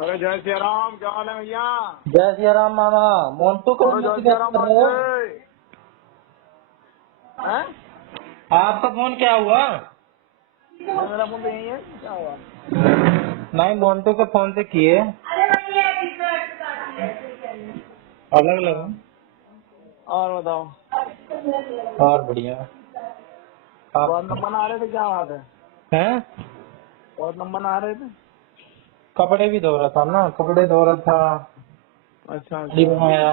अरे जय श्री राम, क्या हाल है भैया? जय सिया राम मामा। मोन्टू को अरे जय मैसेज श्री राम कर रहे हो? हैं? आपका फोन क्या हुआ? मेरा फोन तो यही है, क्या हुआ? नहीं, मोन्टू के फोन से किए। अलग अलग हाँ, हैं। और बताओ। और बढ़िया। बहुत आप नंबर आ रहे थे, क्या बात है? हैं? बहुत नंबर आ रहे थे। कपड़े भी धो रहा था ना, कपड़े धो रहा था। अच्छा खाली अच्छा बनाया।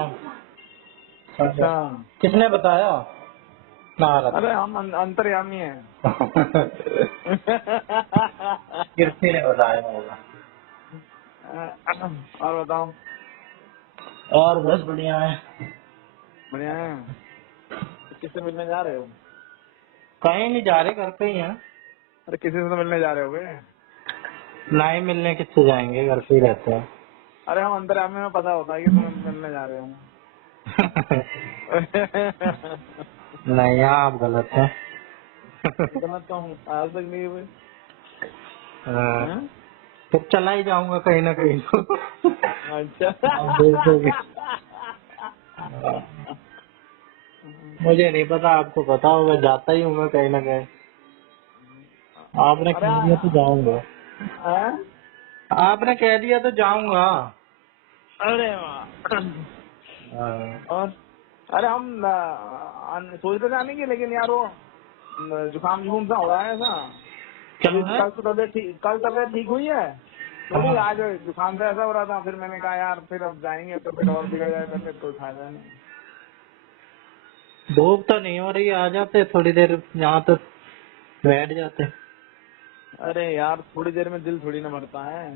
अच्छा। किसने बताया? नहा रहा अरे हम अंतर्यामी हैं। था। किसी ने बताया होगा। और बताओ। और बस बढ़िया है। बढ़िया है। किससे मिलने जा रहे हो? कहीं नहीं जा रहे, घर पे ही हैं। अरे किसी से तो मिलने जा रहे होगे। नहीं मिलने किससे जाएंगे, घर पे ही रहते हैं। अरे हम अंतर्यामी में पता होता है कि तुम्हें मिलने जा रहे हो। नहीं, आप गलत हैं। गलत तो हूँ, आज तक नहीं हुए। हाँ, हैं? तो चला ही जाऊंगा कहीं ना कहीं तो। अच्छा। आप देखोगे। हाँ, मुझे नहीं पता, आपको पता होगा, जाता ही हूँ मैं कहीं ना कहीं। आपने अरे कह दिया तो जाऊंगा। हैं? आपने कह दिया तो जाऊंगा। अरे वाह। हाँ। और अरे हम सोच रहे जाने की, लेकिन यार वो जुकाम जुकाम सा हो रहा है ऐसा। क्या अभी है? कल तबियत ठीक हुई है थोड़ी, हाँ, आज जुकाम से ऐसा हो रहा था। फिर मैंने कहा यार फिर अब जाएंगे तो फिर और बिगड़ जाएगा, फिर कोई फायदा नहीं। धूप तो नहीं हो रही, आ जाते थोड़ी देर यहाँ तो बैठ जाते। अरे यार थोड़ी देर में दिल थोड़ी ना मरता है।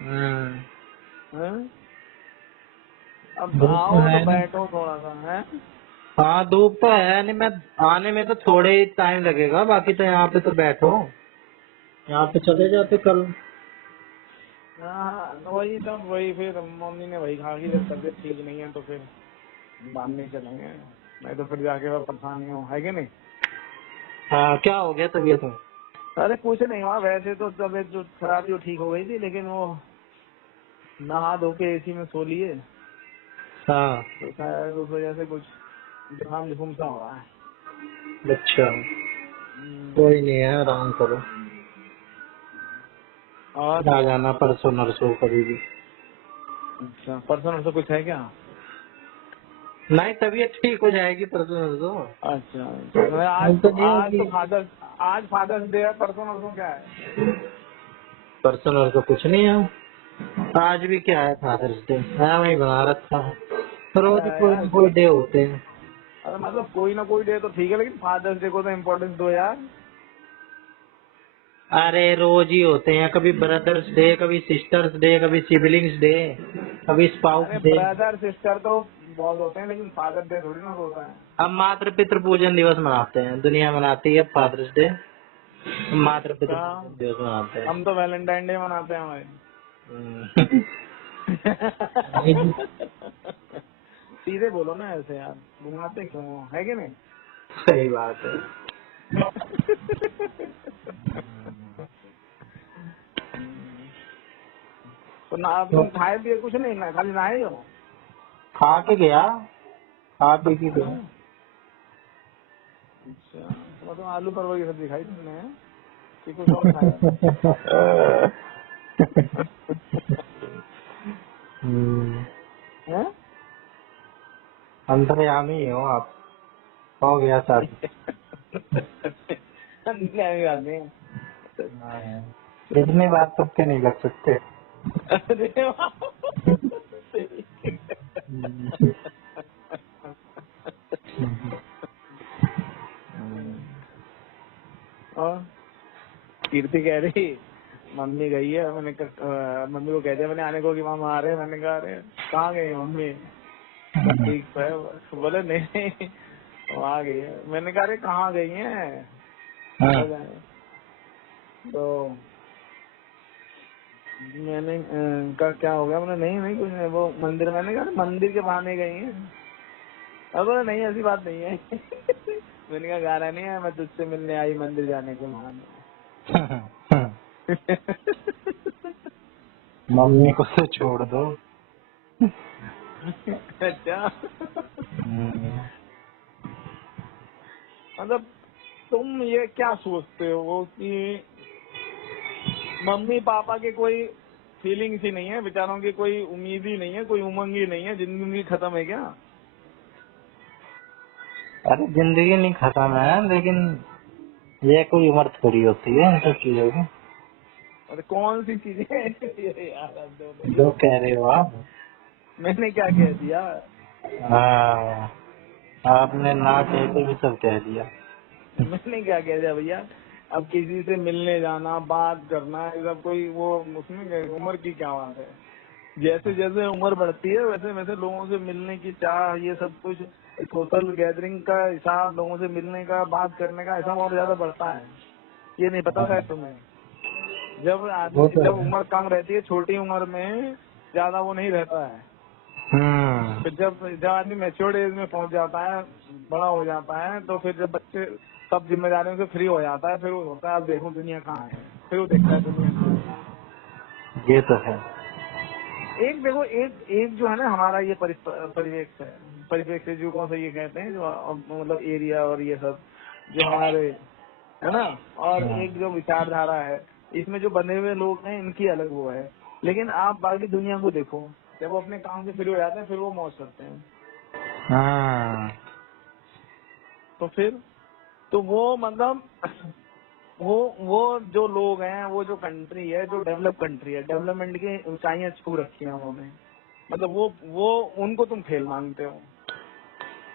हम्म। हैं? अब धूप तो आओ तो है नहीं। बैठो थोड़ा सा है। हाँ, धूप तो है नहीं, मैं आने में तो थोड़े ही टाइम लगेगा, बाकी तो यहाँ पे तो बैठो। यहाँ पे चले जाते कल। हाँ वही तब वही, फिर मम्मी ने वही कहा कि जब तबियत ठीक नहीं है तो फिर बाद में चलेंगे, नहीं तो फिर जाके वह परेशानी हो, है कि नहीं? हाँ, क्या हो गया तबीयत में? अरे कुछ नहीं हुआ, वैसे तो तबियत जो खराब जो ठीक हो गई थी, लेकिन वो नहा धो के एसी में सो लिए हाँ। तो शायद उस वजह से कुछ जुकाम जुकाम सा हो रहा है। अच्छा, हम्म। कोई नहीं है, आराम करो। और आ जाना परसों नरसों कभी भी। अच्छा, परसों से कुछ है क्या? नहीं, तबीयत ठीक हो जाएगी परसों नरसों। अच्छा अच्छा। हम तो नहीं होगी। आज फादर्स डे है, परसों नरसों क्या है? परसों नरसों कुछ नहीं है। आज भी क्या है, फादर्स डे है, वही बना रखा है। रोज कोई यार न कोई डे होते हैं। अरे मतलब कोई ना कोई डे तो ठीक है, लेकिन फादर्स डे को तो इम्पोर्टेंस दो यार। अरे रोज ही होते हैं, कभी ब्रदर्स डे, कभी सिस्टर्स डे, कभी सिबलिंग्स डे, कभी स्पाउस अरे डे। ब्रदर सिस्टर तो बहुत होते हैं, लेकिन फादर डे थोड़ी ना होता है। हम मातृ पितृ पूजन दिवस मनाते हैं, दुनिया मनाती है फादर्स डे। हम मातृ पितृ अच्छा, पूजन दिवस मनाते हैं। हम तो वैलेंटाइन डे मनाते हैं हमारे। हम्म। सीधे बोलो ना ऐसे यार, घुमाते क्यों हो, है कि नहीं? सही बात है। तो ना अब तो तुम खाए पिए कुछ नहीं ना, खाली नहाए हो? खा के गया, खा पी के गया। हाँ? अच्छा, तो मतलब आलू परवल की सब्जी खाई तुमने, कि कुछ और खाया? हम्म, हैं? अंतर्यामी हो आप। हो गया शादी। क्या भी बात नहीं। हाँ, इतनी बात सबके नहीं कर सकते। अरे वाह। हम्म। और कीर्ति कह रही मम्मी गई है, मम्मी को कह दिया मैंने आने को कि मामा आ रहे हैं। मैंने कहा अरे कहाँ गई मम्मी? ठीक तो है। बोले नहीं नहीं, वो आ गई है। मैंने कहा अरे कहाँ गई है, हाँ। हो जाए तो। मैंने कहा क्या हो गया? मैंने नहीं नहीं कुछ नहीं, वो मंदिर, मैंने कहा मंदिर के बहाने गई है। अब बोले नहीं ऐसी बात नहीं है। मैंने कहा गाना नहीं है, मैं तुझसे मिलने आई मंदिर जाने के बहाने। मम्मी को तो छोड़ दो। अच्छा, हम्म, मतलब तुम ये क्या सोचते हो कि मम्मी पापा के कोई फीलिंग्स ही नहीं है, बेचारों की कोई उम्मीद ही नहीं है, कोई उमंग ही नहीं है, जिंदगी खत्म है क्या? अरे जिंदगी नहीं खत्म है, लेकिन ये कोई उम्र थोड़ी होती है इन सब चीजों की, अरे कौन सी चीजें ये यार आप दोनों, जो कह रहे हो आप। मैंने क्या कह दिया? हाँ, आपने ना कहते भी सब कह दिया। मैंने क्या कह दिया भैया? अब किसी से मिलने जाना, बात करना, ये सब कोई वो उसमें उम्र की क्या बात है? जैसे जैसे उम्र बढ़ती है वैसे वैसे लोगों से मिलने की चाह, ये सब कुछ सोशल गैदरिंग का हिसाब, लोगों से मिलने का, बात करने का हिसाब और ज्यादा बढ़ता है। ये नहीं पता है तुम्हें? जब वो आदमी, तो जब है। उम्र कम रहती है, छोटी उम्र में ज्यादा वो नहीं रहता है। हम्म, फिर जब आदमी मैच्योर्ड एज में पहुंच जाता है, बड़ा हो जाता है, तो फिर जब बच्चे सब जिम्मेदारियों से फ्री हो जाता है, फिर वो होता है अब देखो दुनिया कहाँ है, फिर वो देखता है दुनिया कहाँ है। ये तो है। एक देखो, एक एक जो है ना हमारा ये परिवेश है, परिवेश जो कौन सा ये कहते हैं, जो मतलब एरिया और ये सब जो हमारे है ना, और एक जो विचारधारा है, इसमें जो बने हुए लोग हैं इनकी अलग वो है। लेकिन आप बाकी दुनिया को देखो, जब वो अपने काम से फ्री हो जाते हैं फिर वो मौज करते हैं। हाँ, तो फिर तो वो मतलब वो जो लोग हैं, वो जो कंट्री है, जो डेवलप कंट्री है, डेवलपमेंट की ऊंचाइयां छू रखी हैं उन्होंने, मतलब वो उनको तुम फेल मानते हो।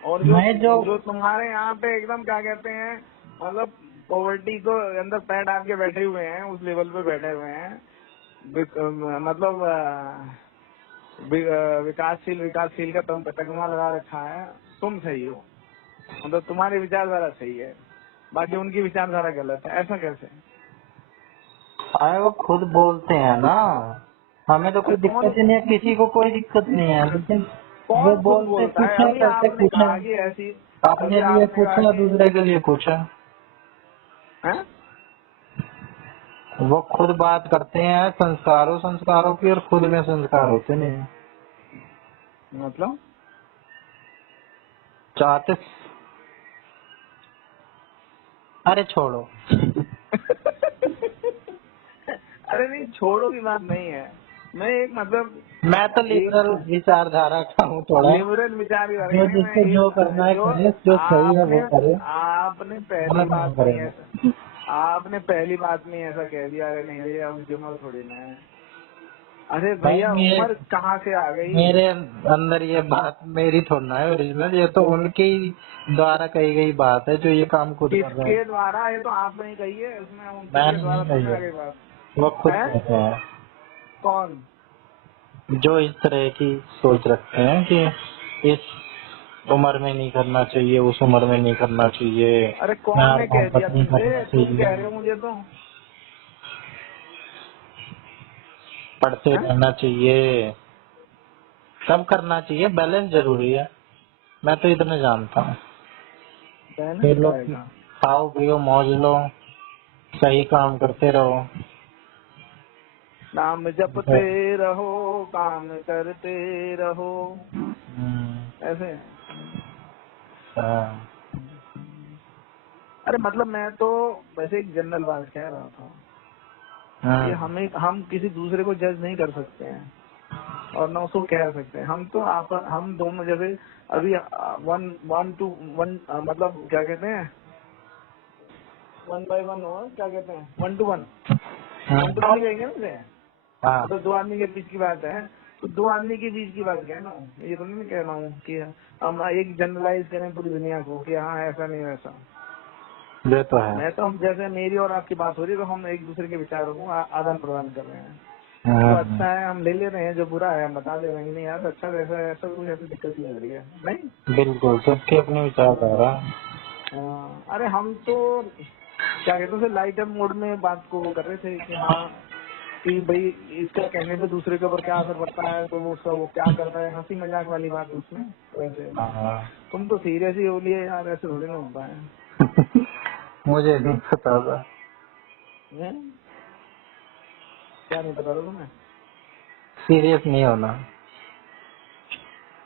और जो मैं जो जो तुम्हारे यहाँ पे एकदम क्या कहते हैं, मतलब पॉवर्टी को अंदर पैर डाल के बैठे हुए हैं, उस लेवल पे बैठे हुए हैं, मतलब विकासशील विकासशील का तुम तकमा लगा रखा है, तुम सही हो, मतलब तुम्हारी विचारधारा सही है, बाकी उनकी विचारधारा गलत है, ऐसा कैसे? अरे वो खुद बोलते हैं ना, हमें तो अरे कोई कौन, दिक्कत ही नहीं है, किसी को कोई दिक्कत नहीं है, लेकिन वो कौन खुद बोलते बोलता कुछ है? है अभी करते आपने कुछ है। कहा कि ऐसी, अभी अपने लिए आपने कुछ कहा है, कि दूसरे के लिए कुछ है। हैं? वो खुद बात करते हैं संस्कारों संस्कारों की, और खुद में संस्कार होते नहीं हैं। मतलब चाहते, अरे छोड़ो। अरे नहीं, छोड़ो की बात नहीं है, मैं एक मतलब मैं तो लिबरल एक विचारधारा का हूँ थोड़ा, लिबरल विचार ही जो रखेंगे। मैं जिसको जो एक करना है जो करे, जो सही है आपने वो करे, आपने पहली गलत नहीं बात में ही करेगा। ऐसा, आपने पहली बात में ही ऐसा कह दिया, अरे नहीं भैया उनकी उम्र थोड़ी ना है। अरे भाई भैया उम्र कहाँ से आ गई? मेरे अंदर ये बात मेरी थोड़ा ना है ओरिजिनल, ये तो उनके ही द्वारा कही गई बात है, जो ये काम खुद कर रहे हैं। किसके द्वारा? ये तो आपने ही कही है, उसमें हम किसके मैंने द्वारा नहीं थोड़ी कही ना है, आ गई बात वो खुद है? कहते हैं, कौन? जो इस तरह की सोच रखते हैं कि इस उम्र में नहीं करना चाहिए, उस उम्र में नहीं करना चाहिए, अरे कौन प्यार ने कह दिया मोहब्बत नहीं तुमसे? करना तुम चाहिए, कह रहे हो मुझे तो, पढ़ते है? रहना चाहिए, सब करना चाहिए, बैलेंस जरूरी है। मैं तो इतना जानता हूँ। बैलेंस फिर लोग आएगा। खाओ पियो मौज लो, सही काम करते रहो। नाम जपते रहो, काम करते रहो, हम्म, ऐसे। हाँ, अरे मतलब मैं तो वैसे एक जनरल बात कह रहा था कि हम किसी दूसरे को जज नहीं कर सकते हैं और न उसको कह सकते हैं। हम तो हम दोनों जैसे अभी वन वन टू वन, मतलब क्या कहते हैं, वन बाय वन हो, क्या कहते हैं, one two one, one two one कहेंगे ना उसे। हाँ, मतलब दो आदमी के बीच की बात है, तो दो आदमी के बीच की बात कहना, ये तो नहीं कह रहा हूँ कि हम एक जनरलाइज करें पूरी दुनिया को कि हाँ ऐसा नहीं वैसा। ये तो है। मैं तो हम जैसे मेरी और आपकी बात हो रही है, तो हम एक दूसरे के विचारों को आदान प्रदान कर रहे हैं। जो अच्छा है हम ले ले रहे हैं, जो बुरा है हम बता दे रहे हैं, नहीं यार अच्छा ऐसा ऐसा कुछ ऐसी दिक्कत नहीं हो रही है, नहीं। बिल्कुल, सबके अपने विचारधारा। अरे हम तो क्या कहते हैं, लाइट अप मोड में बात को वो कर रहे थे कि हाँ, कि भाई इसका कहने पे दूसरे के ऊपर क्या असर पड़ता है, तो वो उसका वो क्या करता है, हंसी मजाक वाली बात उसमें। वैसे हाँ। तुम तो सीरियस ही हो लिए यार, ऐसे थोड़ी ना होता है। मुझे नहीं पता था। हैं? क्या नहीं पता था तुम्हें? सीरियस नहीं होना।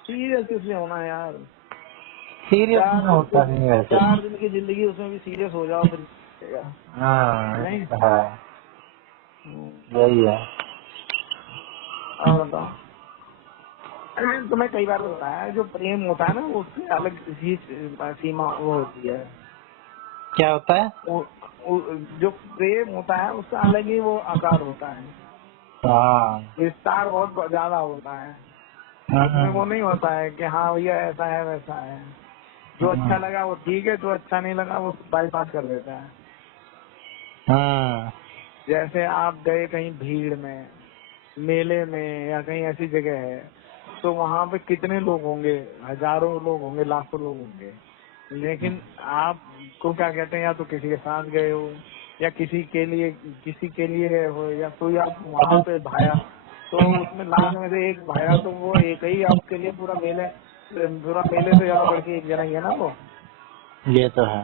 सीरियस किसने होना है यार? सीरियस नहीं होता नहीं वैसे। 4 दिन की जिंदगी, उसमें भी सीरियस हो जाओ फिर चलेगा। हाँ नहीं? हाँ यही है। और बताओ, मैंने तुम्हें कई बार बताया है, जो प्रेम होता है ना उसकी अलग किसी सीमा वो होती है। क्या होता है? जो प्रेम होता है उसका अलग ही वो आकार होता है, हाँ विस्तार बहुत ज्यादा होता है। उसमें वो नहीं होता है कि हाँ भैया ऐसा है वैसा है, जो अच्छा लगा वो ठीक है, जो अच्छा नहीं लगा वो बाईपास कर देता है। जैसे आप गए कहीं भीड़ में, मेले में या कहीं ऐसी जगह है, तो वहाँ पे कितने लोग होंगे, हजारों लोग होंगे, लाखों लोग होंगे, लेकिन आपको क्या कहते हैं, या तो किसी के साथ गए हो या किसी के लिए गए हो, या कोई आप वहाँ पे भाया, तो उसमें लाख में से एक भाया, तो वो एक ही आपके लिए पूरा मेले से ज्यादा बढ़ के एक जना ही है ना वो। ये तो है।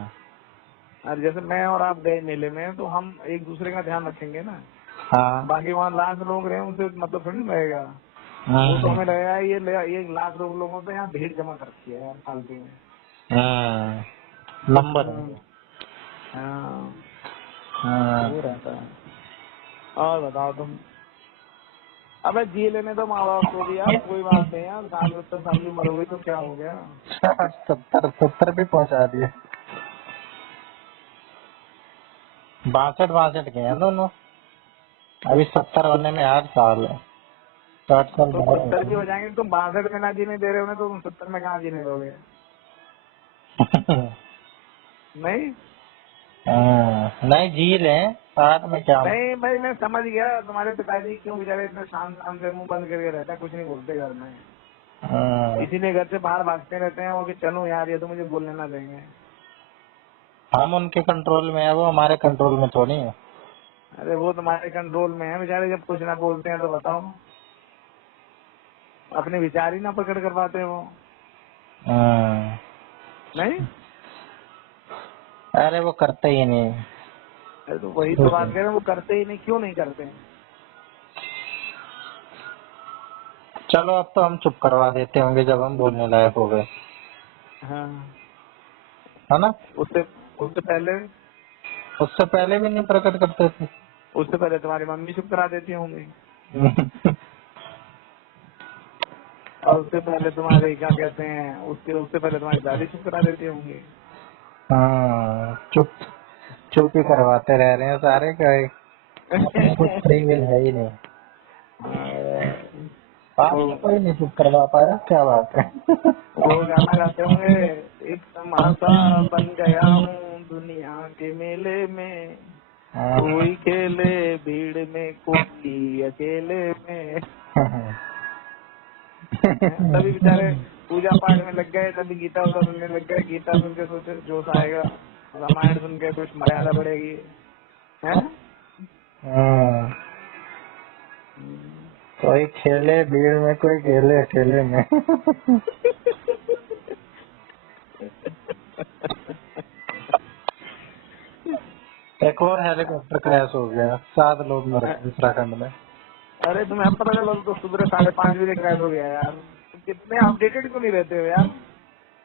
और जैसे मैं और आप गए मेले में, तो हम एक दूसरे का ध्यान रखेंगे ना। हाँ बाकी वहाँ लाख लोग रहे उनसे मतलब थोड़ी ना रहेगा। वो तो हमें लगेगा ये लाख लोगों पे यहाँ भीड़ जमा कर रखी है यार फालतू में। नंबर। हाँ हाँ वो रहता है। और बताओ तुम, अबे जी लेने दो माँ बाप को भी यार, कोई बात नहीं यार, 60-70 साल की उम्र हो गई तो क्या हो गया। 70 भी पहुंचा दिए। 62 के हैं दोनों। अभी 70 होने में 8 साल है। 60 साल तो बाद 70 की हो जाएंगे, तुम 62 में ना जीने दे रहे हो ना, तो तुम 70 में कहाँ जीने दोगे? नहीं नहीं जी लें, 60 में क्या। नहीं भाई, मैं समझ गया तुम्हारे पिताजी क्यों बेचारे इतने शांत शांत से मुंह बंद करके रहते हैं, कुछ नहीं बोलते घर में, इसीलिए घर से बाहर भागते रहते हैं वो कि चलो यार ये तो मुझे बोलने ना देंगे। हम उनके कंट्रोल में है, वो हमारे कंट्रोल में थोड़ी है। अरे वो तुम्हारे कंट्रोल में है बेचारे, जब कुछ ना बोलते हैं तो बताओ, अपने विचार ही ना प्रकट कर पाते वो। नहीं, अरे वो करते ही नहीं। अरे तो वही तो बात कह रहे हैं, वो करते ही नहीं, क्यों नहीं करते हैं? चलो अब तो हम चुप करवा देते होंगे जब हम बोलने लायक हो गए, हाँ है ना? उससे उससे पहले उससे पहले भी नहीं प्रकट करते थे। उससे पहले तुम्हारी मम्मी चुप करा देती होंगी, और उससे पहले तुम्हारे क्या कहते हैं, उससे पहले तुम्हारी दादी चुप करा देती होंगी। हाँ चुप चुप ही करवाते रह रहे हैं सारे, क्या कुछ फ्री विल है ही नहीं। आप वो कोई नहीं चुप करवा पाया, क्या बात है। वो गाना गाते होंगे, एक तमाशा बन गया हूँ दुनिया के मेले में, कोई खेले भीड़ में कोई अकेले में। तभी बेचारे पूजा पाठ में लग गए, तभी गीता उता सुनने लग गए, गीता सुन के सोचे जोश आएगा, रामायण सुन के कुछ मर्यादा बढ़ेगी, है? कोई खेले भीड़ में, कोई खेले अकेले में। एक और हेलीकॉप्टर क्रैश हो गया, 7 लोग मर गए उत्तराखंड में। अरे तुम्हें पता चला तो सुबह 5:30 बजे क्रैश हो गया यार, तुम कितने अपडेटेड क्यों नहीं रहते हो यार?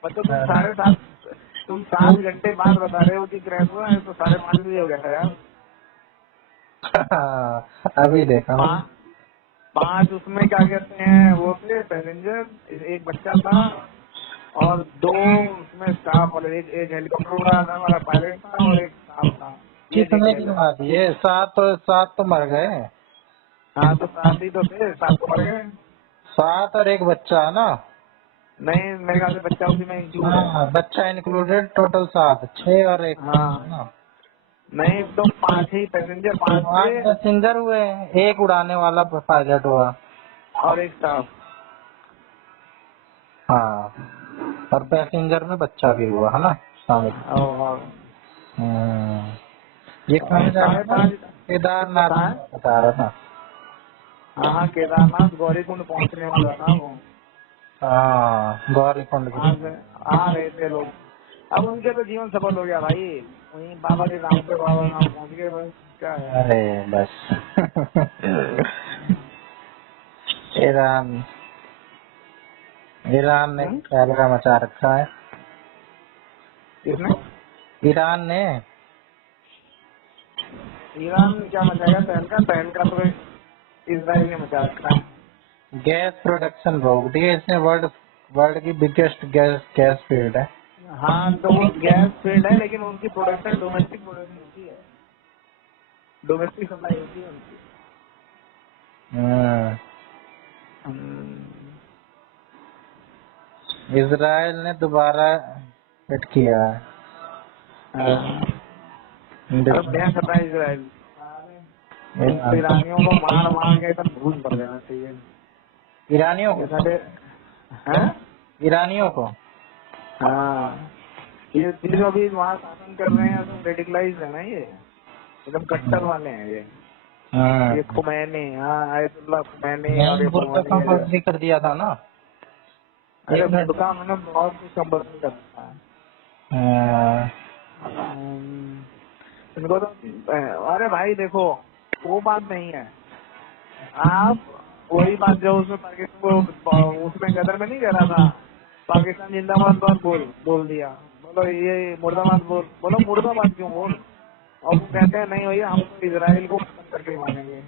मतलब तुम 7 घंटे बाद बता रहे हो कि क्रैश हुआ है, तो 5:30 बजे हो गया था यार। अभी देखा हूँ। 5 उसमें क्या कहते हैं वो थे पैसेंजर, एक बच्चा था और 2 उसमें स्टाफ वाले, एक हेलीकॉप्टर उड़ा रहा था हमारा पायलट था और एक स्टाफ था, ये कितने डिटेल है। गिनवा दिए? 7 तो मर गए। हाँ तो 7 ही तो थे, 7 तो मर गए। 7 और एक बच्चा है ना? नहीं मेरे ख्याल से बच्चा उसी में इंक्लूड है। हाँ बच्चा इंक्लूडेड, टोटल 7, 6 और एक हाँ ना। नहीं तो 5 ही पैसेंजर, 5 8 थे पैसेंजर हुए, एक उड़ाने वाला पायलट हुआ। और एक स्टाफ। हाँ और पैसेंजर में बच्चा भी हुआ है ना शामिल। और ये कहाँ जा रहा था? 5:30 केदारनाथ कहाँ में है? बता रहा था। हाँ केदारनाथ गौरीकुंड पहुंचने वाला था वो, हाँ गौरीकुंड वहाँ की। से आ रहे थे लोग। अब उनके तो जीवन सफल हो गया भाई, वहीं बाबा के नाम पे बाबा धाम पहुंच गए, बस क्या है। अरे बस। ईरान ईरान ने तहलका मचा रखा है। किसने? ईरान ने। ईरान क्या मचाएगा तहलका? तहलका तो इजराइल ने मचा रखा है। गैस प्रोडक्शन रोक दिए इसने। वर्ल्ड वर्ल्ड की बिगेस्ट गैस फील्ड है। हाँ तो वो गैस फील्ड है, लेकिन उनकी प्रोडक्शन डोमेस्टिक प्रोडक्शन होती है, डोमेस्टिक सप्लाई होती है उनकी। इजराइल ने दोबारा हिट किया है। अब क्या कर रहा है इजराइल? ईरानियों को मार मार के एकदम भूल कर देना चाहिए। ईरानियों को? ईरानियों को? हाँ, ये जो अभी वहाँ शासन कर रहे हैं तो रेडिकलाइज है ना, ये एकदम कट्टर वाले हैं ये खुमैनी। हाँ, आयतुल्लाह खुमैनी और कंपल्सरी कर दिया था ना। अरे दुकान उन्होंने बहुत कुछ कंपल्सरी कर रखा है इनको तो। अरे भाई देखो, वो बात नहीं है। आप वही बात जो उसमें पाकिस्तान उसमें गदर में नहीं कह रहा था, पाकिस्तान जिंदाबाद बोल दिया, बोलो ये मुर्दाबाद बोलो मुर्दाबाद क्यों बोल। और वो कहते हैं नहीं भैया, हम तो इजराइल को खत्म करके मानेंगे।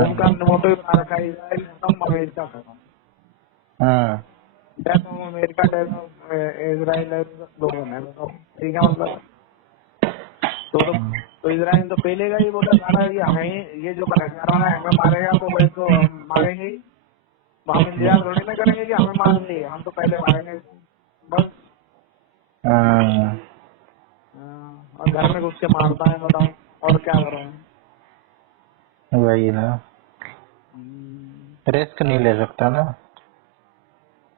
उनका मोटो ही बना रखा है, इजराइल खत्म अमेरिका खत्म। अमेरिका इजराइल दोनों है, ठीक है मतलब। तो इजराइल तो पहलेगा ही, बोला सारा ये हमें ये जो बलात्कार है हमें मारेगा तो भाई तो हम मारेंगे ही। हम इंतजार थोड़ी ना करेंगे कि हमें मार लिए, हम तो पहले मारेंगे बस। और घर में घुस के मारता है, बताओ और क्या करें। वही ना, रिस्क नहीं ले सकता ना।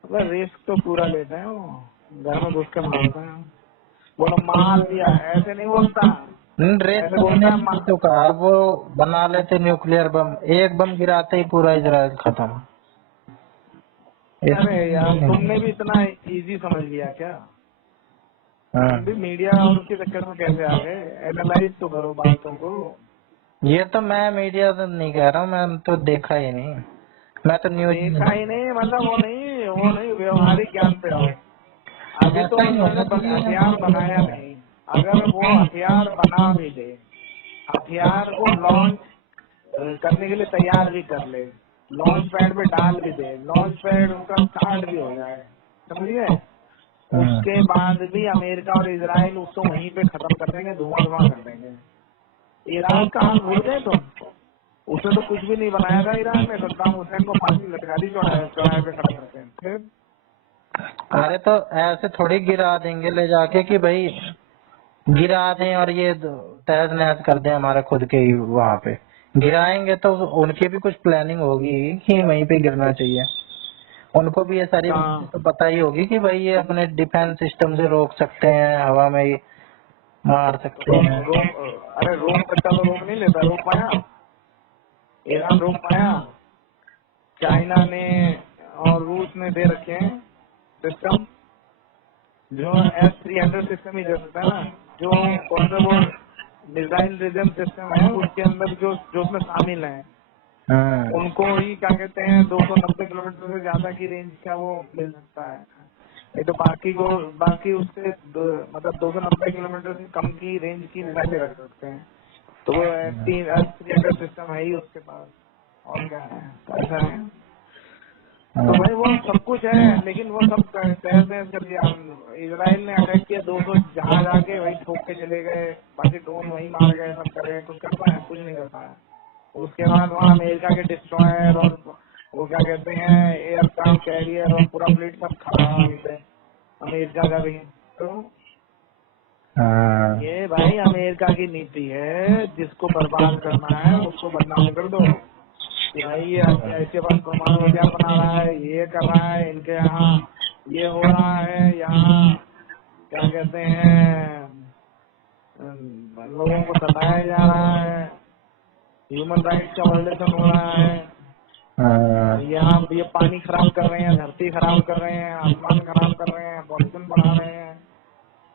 रिस्क तो पूरा लेते हैं वो, घर में घुस के मारते हैं। बोलो मार दिया, ऐसे नहीं बोलता। तो कहा वो बना लेते न्यूक्लियर बम, एक बम गिराते ही पूरा इजराइल खत्म। अरे यार तुमने भी इतना इजी समझ लिया क्या? भी मीडिया और उसके चक्कर में कैसे आ गए? एनालाइज तो करो बातों को। ये तो मैं मीडिया से नहीं कह रहा हूँ, मैं तो देखा ही नहीं, मैं तो न्यूज देखा ही नहीं मतलब वो नहीं व्यवहारिक ज्ञान पे आओ। अभी तो उन्होंने हथियार बनाया नहीं, अगर वो हथियार बना भी दे, हथियार को लॉन्च करने के लिए तैयार भी कर ले, लॉन्च पैड पे डाल भी दे, लॉन्च पैड उनका स्टार्ट भी हो जाए, समझिए, उसके बाद भी अमेरिका और इजराइल उसको वहीं पे खत्म कर देंगे, धुआं कर देंगे। ईरान का हाल भूल गए तुम? उसने तो कुछ भी नहीं बनाया था ईरान में, सद्दाम हुसैन को फांसी लटका दी चौराहे पे खड़ा करके। अरे तो ऐसे थोड़ी गिरा देंगे ले जाके कि भाई गिरा दें और ये तहस नहस कर दें हमारे खुद के ही वहाँ पे। गिराएंगे तो उनकी भी कुछ प्लानिंग होगी कि वहीं पे गिरना चाहिए। उनको भी ये सारी तो पता ही होगी कि भाई ये अपने डिफेंस सिस्टम से रोक सकते हैं, हवा में ही मार सकते हैं। अरे रोक सकता तो रोक नहीं लेता, रोक पाया? ईरान रोक पाया? चाइना ने और रूस ने दे रखे हैं सिस्टम, जो S-300 सिस्टम ही दे सकता है ना, जो कौन सा वो मिसाइल रिजम सिस्टम है उसके अंदर जो उसमें शामिल है उनको ही क्या कहते हैं 290 किलोमीटर से ज्यादा की रेंज का वो मिल सकता है। ये तो बाकी उससे मतलब 290 किलोमीटर से कम की रेंज की मिसाइलें रख सकते हैं। तो वो S-300 सिस्टम है ही उसके पास, और क्या है, ऐसा है। तो भाई वो सब कुछ है, लेकिन वो सब तहस नहस कर दिया। इजराइल ने अटैक किया, 200 जहाज आके वही ठोक के चले गए, बाकी ड्रोन वही मार गए, सब कर गए, कुछ कर पाया? कुछ नहीं कर पाया। उसके बाद वहाँ अमेरिका के डिस्ट्रॉयर और वो क्या कहते हैं एयरक्राफ्ट कैरियर और पूरा फ्लीट सब खड़ा है अमेरिका का भी। तो ये भाई अमेरिका की नीति है, जिसको बर्बाद करना है उसको बदनाम कर दो कि भाई ये ऐसे पास परमाणु हथियार बना रहा है, ये कर रहा है, इनके यहाँ ये हो रहा है, यहाँ क्या कहते हैं लोगों को सताया जा रहा है, ह्यूमन राइट्स का वायलेशन हो रहा है, यहाँ ये पानी खराब कर रहे हैं, धरती खराब कर रहे हैं, आसमान खराब कर रहे हैं, पॉल्यूशन बढ़ा रहे हैं,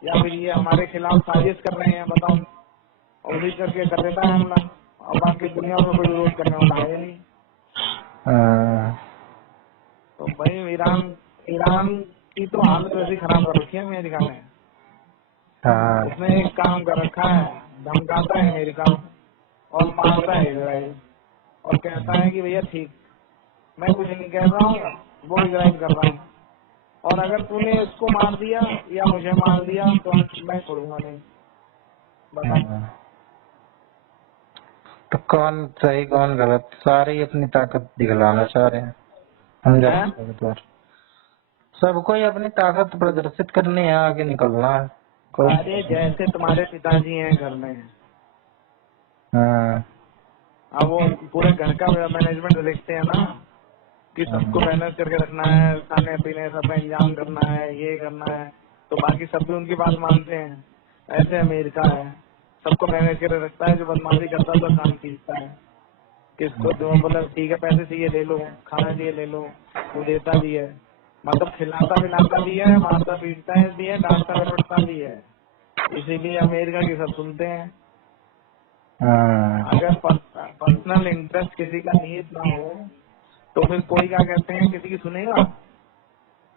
या फिर ये हमारे खिलाफ साजिश कर रहे हैं, बताओ। और भी करके कर देता है हमला, और बाकी दुनिया में कोई विरोध करने वाला है नहीं। हाँ, तो भाई ईरान ईरान की तो हालत वैसी खराब कर रखी है अमेरिका ने। हाँ, उसने एक काम कर रखा है, धमकाता है अमेरिका और मारता है इजराइल, और कहता है कि भैया ठीक, मैं कुछ नहीं कह रहा हूँ, वो इजराइल कर रहा है, और अगर तूने इसको मार दिया या मुझे मार दिया तो मैं छोड़ूंगा नहीं। बता। हाँ। तो कौन सही कौन गलत, सारे ही अपनी ताकत दिखलाना चाह रहे हैं। हम हैं? जब सबको ही अपनी ताकत प्रदर्शित करनी है, आगे निकलना है। कोई अरे जैसे तुम्हारे पिताजी हैं घर में, हाँ, अब वो पूरे घर का मैनेजमेंट देखते हैं ना, कि सबको हाँ, मैनेज करके रखना है, खाने पीने सब का इंतजाम करना है, ये करना है, तो बाकी सब भी उनकी बात मानते हैं। ऐसे अमेरिका है, सबको मैनेज करके रखता है, जो बदमाशी करता है तो काम खींचता है। किसको तो मतलब ठीक है, पैसे चाहिए ले लो, खाना चाहिए ले लो, वो देता भी है, मतलब खिलाता पिलाता भी है, मारता पीटता है भी है, डांटता डपटता भी है। इसीलिए अमेरिका की सब सुनते हैं। हाँ, अगर पर्सनल इंटरेस्ट किसी का निहित ना हो तो फिर कोई क्या कहते हैं, किसी की सुनेगा?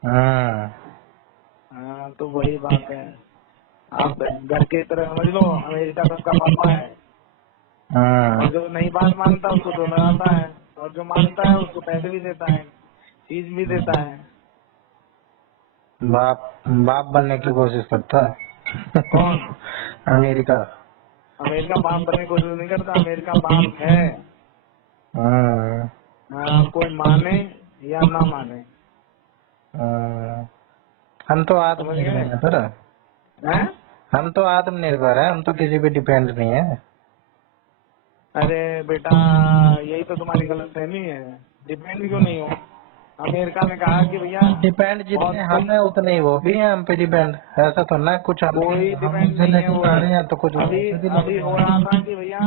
हाँ, हाँ, तो वही बात है। आप घर की तरह समझ लो, अमेरिका सबका पापा है, और हाँ। जो नहीं बात मानता उसको दोहराता है, और जो मानता है उसको पैसे भी देता है, चीज भी देता है। बाप बाप बनने की कोशिश करता है। कौन? अमेरिका। अमेरिका बाप बनने की कोशिश नहीं करता, अमेरिका बाप है। हाँ, हाँ, कोई माने या ना माने। हाँ। हम तो समझ आत्मनिर्भर गए? हैं सर। हैं? हम तो आत्मनिर्भर हैं, हम तो किसी पे डिपेंड नहीं है। अरे बेटा, यही तो तुम्हारी गलतफहमी है। डिपेंड क्यों नहीं हो? अमेरिका ने कहा कि भैया, डिपेंड और जितने तुम, हम हैं उतने ही वो भी हैं हम पे डिपेंड। ऐसा तो ना कुछ कोई हम डिपेंड उनसे नहीं है लेके वो। जा रहे हैं तो कुछ वो अभी हमसे भी लेके अभी हो जाएंगे। रहा था कि भैया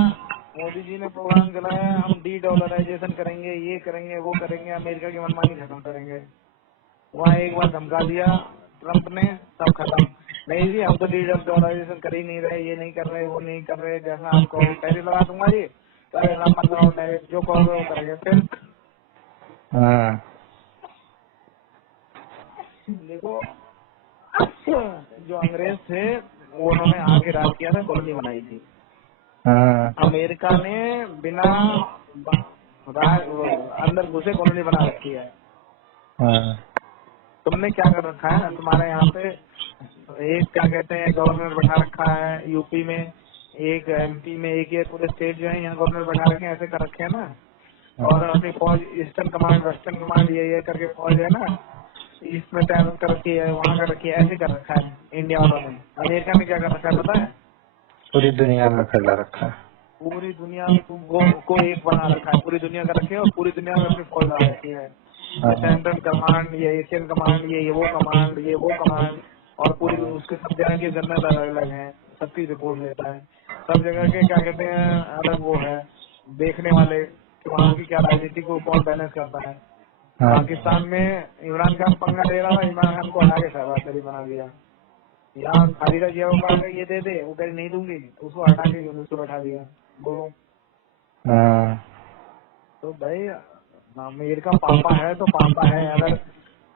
मोदी जी ने प्रोग्राम चलाया है, हम डी-डॉलराइजेशन करेंगे, ये करेंगे, वो करेंगे, अमेरिका की मनमानी खत्म करेंगे। वहाँ एक बार धमका दिया ट्रम्प ने, सब खत्म। नहीं जी, हम तो डी-डॉलराइजेशन कर ही नहीं रहे, ये नहीं कर रहे, वो नहीं कर रहे, जैसा आप कहोगे टैरिफ लगा दूंगा जी, अरे मत लगाओ टैरिफ, जो कहोगे वो करेंगे। फिर हाँ, देखो, जो अंग्रेज थे वो उन्होंने आके राज किया था, कॉलोनी बनाई थी। हाँ, अमेरिका ने बिना अंदर घुसे कॉलोनी बना रखी है। हाँ, तुमने क्या कर रखा है? तुम्हारे यहाँ पे एक क्या कहते हैं गवर्नर बैठा रखा है यूपी में, एक एमपी में, एक ये पूरे स्टेट जो है यहाँ गवर्नर बैठा रखे हैं, ऐसे कर रखे हैं ना। और अपनी फौज ईस्टर्न कमांड, वेस्टर्न कमांड, ये करके फौज है ना, ईस्ट में तैनात कर रखी है, वहाँ कर रखी है, ऐसे कर रखा है इंडिया वालों ने। अमेरिका ने क्या कर रखा है पता है? पूरी दुनिया में फैला रखा है। पूरी दुनिया में को एक बना रखा है, पूरी दुनिया का रखे हैं, और पूरी दुनिया में अपनी फौज लगा रखी है। हाँ, सेंट्रल कमांड, ये एशियन कमांड, ये वो कमांड, ये वो कमांड, और पूरी उसके सब जगह के जनरल अलग अलग है, सबकी रिपोर्ट लेता है। सब जगह के क्या कहते हैं अलग वो है, देखने वाले कि वहाँ की क्या राजनीति को कौन बैलेंस करता है। हाँ, पाकिस्तान में इमरान खान पंगा ले रहा था, इमरान खान को हटा के शहबाज शरीफ बना दिया। यहाँ खालिदा जिया को कहा ये दे दे, वो कह नहीं दूंगी, उसको हटा के उसको बैठा दिया। बोलो। हाँ, तो भाई अमेरिका पापा है तो पापा है। अगर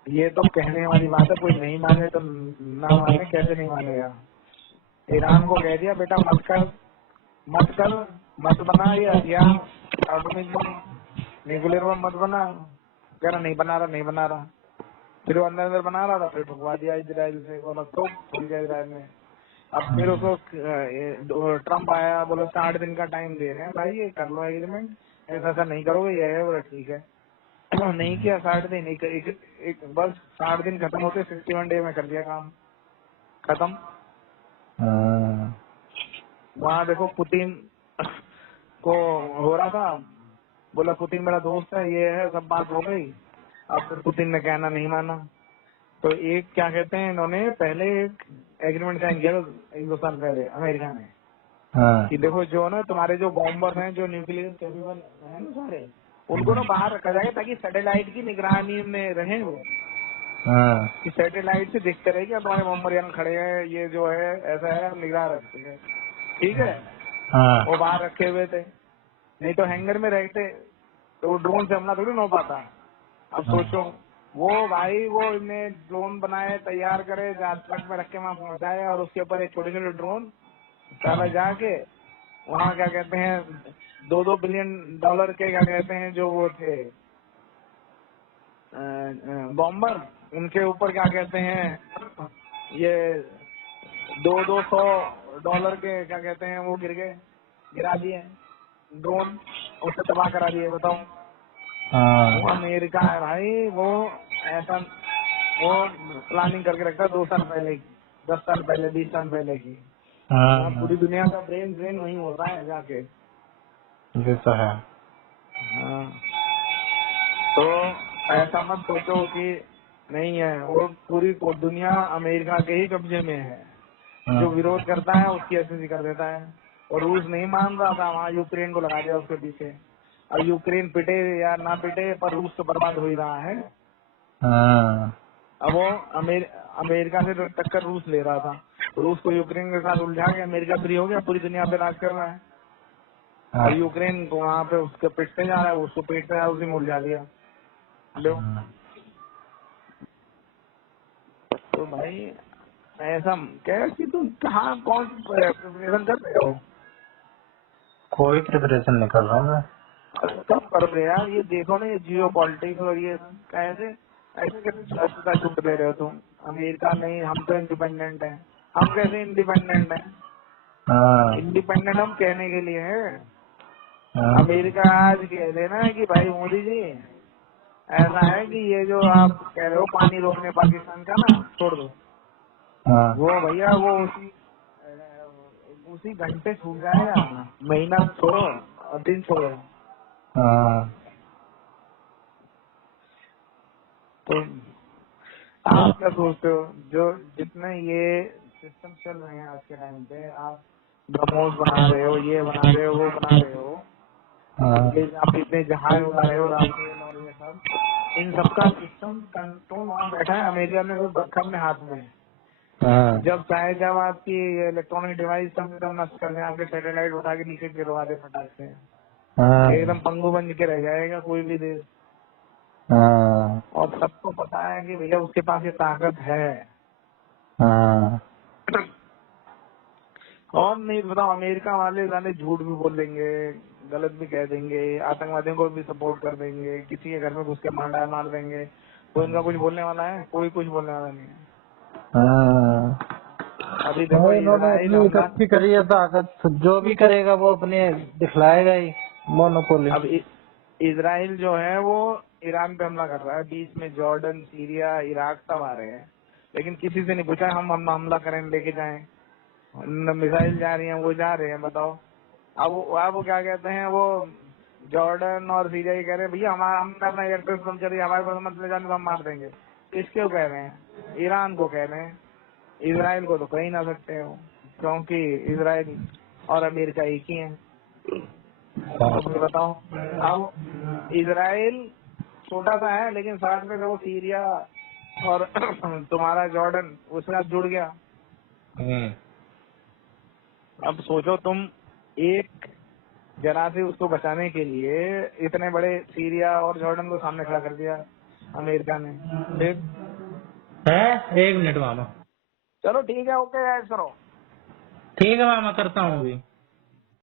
ये तो कहने वाली बात है, कोई नहीं माने तो ना माने, कैसे नहीं मानेगा? ईरान को कह दिया बेटा मत कर, मत कर, मत बना ये हथियार एटॉमिक बम, न्यूक्लियर बम मत बना। कह रहा नहीं बना रहा, नहीं बना रहा। फिर वो अंदर अंदर बना रहा था, फिर ठुकवा दिया इजराइल से, बोला तो खुल गया इजराइल में। अब फिर उसको ट्रम्प आया, बोला 60 दिन का टाइम दे रहे हैं भाई, ये कर लो एग्रीमेंट, ऐसा ऐसा नहीं करोगे, ये है, बोला ठीक है। नहीं किया 60 दिन, एक बस 60 दिन खत्म होते 61 डे में कर दिया काम खत्म। हाँ, वहाँ देखो पुतिन को हो रहा था, बोला पुतिन मेरा दोस्त है, ये है, सब बात हो गई। अब फिर पुतिन ने कहना नहीं माना, तो एक क्या कहते हैं, इन्होंने पहले एक एग्रीमेंट साइन किया था 1-2 साल पहले अमेरिका ने, हाँ, कि देखो जो ना तुम्हारे जो बॉम्बर हैं, जो न्यूक्लियर कैपेबल है ना सारे, उनको ना बाहर रखा जाएगा ताकि सैटेलाइट की निगरानी में रहे वो, हाँ, कि सैटेलाइट से दिखते रहे कि तुम्हारे बॉम्बर यहाँ खड़े हैं, ये जो है ऐसा है, हम निगरान रखते हैं। ठीक है, हाँ, वो बाहर रखे हुए थे, नहीं तो हैंगर में रहते, तो ड्रोन से हमला थोड़ी ना हो पाता। अब सोचो वो भाई वो इन्हें ड्रोन बनाए तैयार करे ट्रक में रख के वहाँ पहुंचाए और उसके ऊपर एक छोटे छोटे ड्रोन साला जाके वहाँ क्या कहते हैं 2-2 बिलियन डॉलर के क्या कहते हैं जो वो थे बॉम्बर, उनके ऊपर क्या कहते हैं ये 200 के क्या कहते हैं वो गिरा दिए ड्रोन, उससे तबाह करा दिए। बताओ वो अमेरिका है भाई, वो ऐसा वो प्लानिंग करके रखता है 2 साल पहले की, 10 साल पहले, 20 साल पहले की। पूरी दुनिया का ब्रेन वही होता है जाके। ये तो है। हाँ तो ऐसा मत सोचो कि नहीं है, वो पूरी दुनिया अमेरिका के ही कब्जे में है। जो विरोध करता है उसकी ऐसे कर देता है। और रूस नहीं मान रहा था, वहाँ यूक्रेन को लगा दिया उसके पीछे। और यूक्रेन पिटे या ना पिटे पर रूस तो बर्बाद हो ही रहा है। अब वो अमेरिका से टक्कर रूस ले रहा था, रूस को यूक्रेन के साथ उलझा के अमेरिका फ्री हो गया, पूरी दुनिया पे राज कर रहा है। और यूक्रेन को वहाँ पे उसके पिटते जा रहा है, उसको पीटते जा रहा है, उसी में उलझा दिया। लो तो भाई ऐसा कैसे तुम कहाँ कौन प्रिपरेशन कर रहे हो? कोई प्रिपरेशन नहीं कर रहा हूँ मैं। कब कर रहे यार? ये देखो ना, ये जियो पॉलिटिक्स और ये कैसे ऐसे कैसे छूट ले रहे हो तुम? अमेरिका नहीं, हम तो इंडिपेंडेंट हैं। हम कैसे इंडिपेंडेंट हैं? इंडिपेंडेंट हम कहने के लिए है। अमेरिका आज कह देना कि भाई मोदी जी ऐसा है कि ये जो आप कह रहे हो पानी रोकने पाकिस्तान का ना छोड़ दो, वो भैया वो उसी घंटे छूट जाएगा, महीना छोड़ो और दिन छोड़ो। तो आप क्या सोचते हो जो जितने ये सिस्टम चल रहे हैं आज के टाइम पे, आप ब्रह्मोस बना रहे हो, ये बना रहे हो, वो बना रहे हो, आप इतने जहाज उड़ा रहे हो राफेल और ये सब, इन सबका सिस्टम कंट्रोल वहाँ बैठा है अमेरिका में, रखा अपने हाथ में। जब चाहे जब आपकी इलेक्ट्रॉनिक डिवाइस सब नष्ट कर दें, आपके सैटेलाइट उठा के नीचे गिरवा दे फटाक से, एकदम पंगु बन के रह जाएगा कोई भी देश। और सबको पता है कि भैया उसके पास ये ताकत है। और नहीं बताओ, अमेरिका वाले जाने झूठ भी बोल देंगे, गलत भी कह देंगे, आतंकवादियों को भी सपोर्ट कर देंगे, किसी के घर में घुस के मार देंगे। कोई उनका कुछ बोलने वाला है? कोई कुछ बोलने वाला नहीं है। अभी देखो इन्होंने इकट्ठी करी है ताकत, जो भी करेगा वो अपने दिखलाएगा ही मोनोपोली। अब इजराइल जो है वो ईरान पे हमला कर रहा है, बीच में जॉर्डन, सीरिया, इराक सब आ रहे हैं, लेकिन किसी से नहीं पूछा हम हमला करें, लेके जाएं। मिसाइल जा रही हैं, वो जा रहे हैं। बताओ अब वो क्या कहते हैं, वो जॉर्डन और सीरिया ये कह रहे हैं भैया हम अपना एयरक्राफ्ट सिस्टम चलिए, हमारे पास मत ले जाने तो हम मार देंगे। किसको कह रहे हैं? ईरान को कह रहे हैं। इजराइल को तो कह ही ना सकते हो, क्योंकि इजराइल और अमेरिका एक ही है। तो बताओ, अब इजराइल छोटा सा है लेकिन साथ में वो सीरिया और तुम्हारा जॉर्डन उसके साथ जुड़ गया। अब सोचो तुम, एक जरा से उसको बचाने के लिए इतने बड़े सीरिया और जॉर्डन को सामने खड़ा कर दिया अमेरिका ने। है 1 मिनट मामा। चलो ठीक है, ओके ऐड करो। ठीक है मामा, करता हूँ अभी।